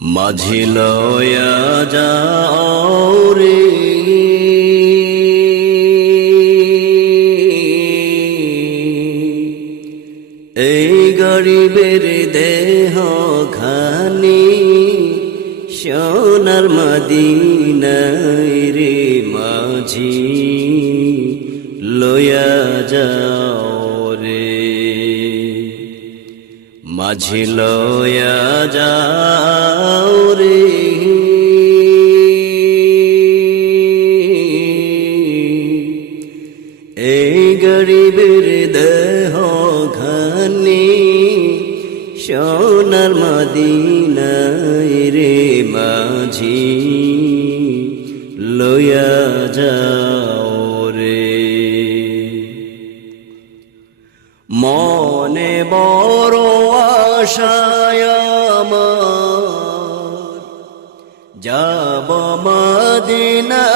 মাঝি লয়া যাও রে। এই গরিবের দেহ খানি সোনার মদিনায় রে মাঝি লয়া যাও। মাঝি লয়া যাও রে। এই গরিবের দেহ খানি সোনার মদিনায় রে মাঝি লয়া যাও। মনে বড় আশায় যাব মদিনা।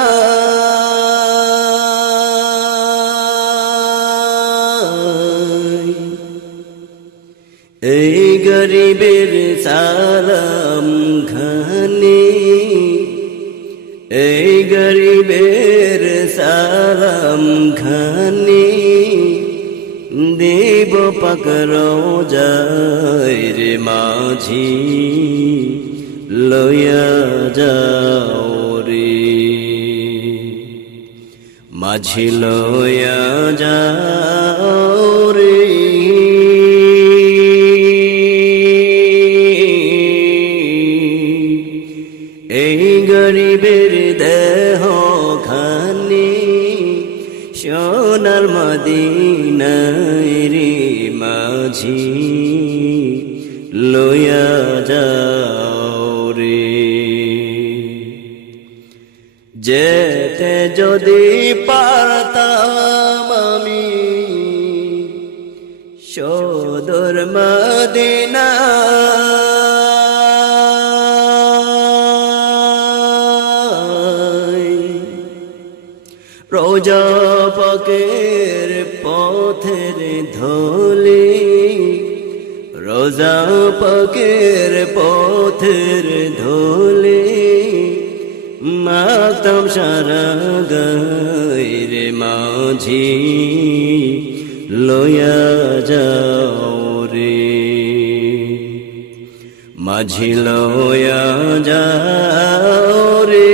এই গরিবের সালাম খানি এই গরিবের সালাম খানি দেব পকর যায় রে মাঝি লয়া যাও রে। মাঝি লয়া যাও রে। এই গরিবের দেহ খানি সোনার মদিনায় মাঝি লয়া যাও রে। যেতে যদি পারতাম আমি সদর মদিনা রোজা পকের পথের ধলি। রোজা পকের পথের ধলি। মাতম সারা গাইরে মাঝি। লয়া যাও রে। মাঝি লয়া যাও রে।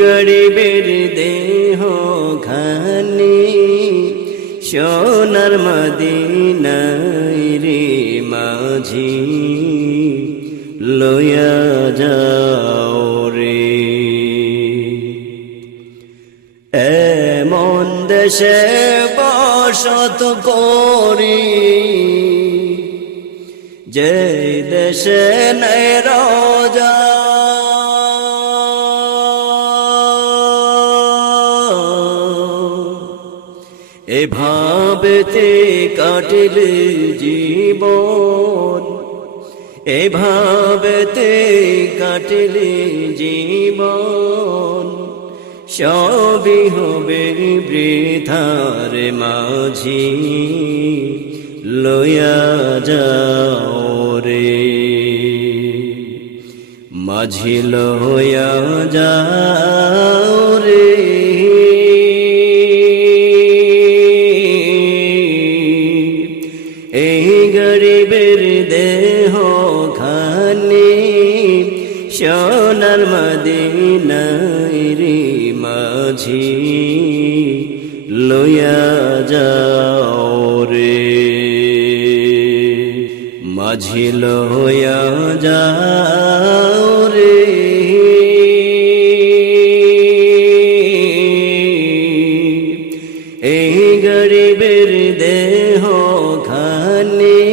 গরিবের দেহ খানি সোনার মদিনায় রে মাঝি, লয়া যাও রে। এমন দেশে বসত করি, যে দেশে নেই রাজা এভাবেতে কাটিলে জীবন এভাবেতে কাটিলে জীবন। সবই হবে বৃথার মাঝি লয়া যাও রে। মাঝি লয়া যাও গরিবের দেহ খানি সোনার মদিনায় রে মাঝি লয়া যাও রে। মাঝি লয়া যাও দেহ খানি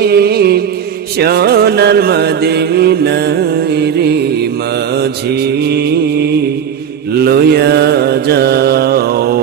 সোনার মদিনায় রে মাঝি লয়া যাও।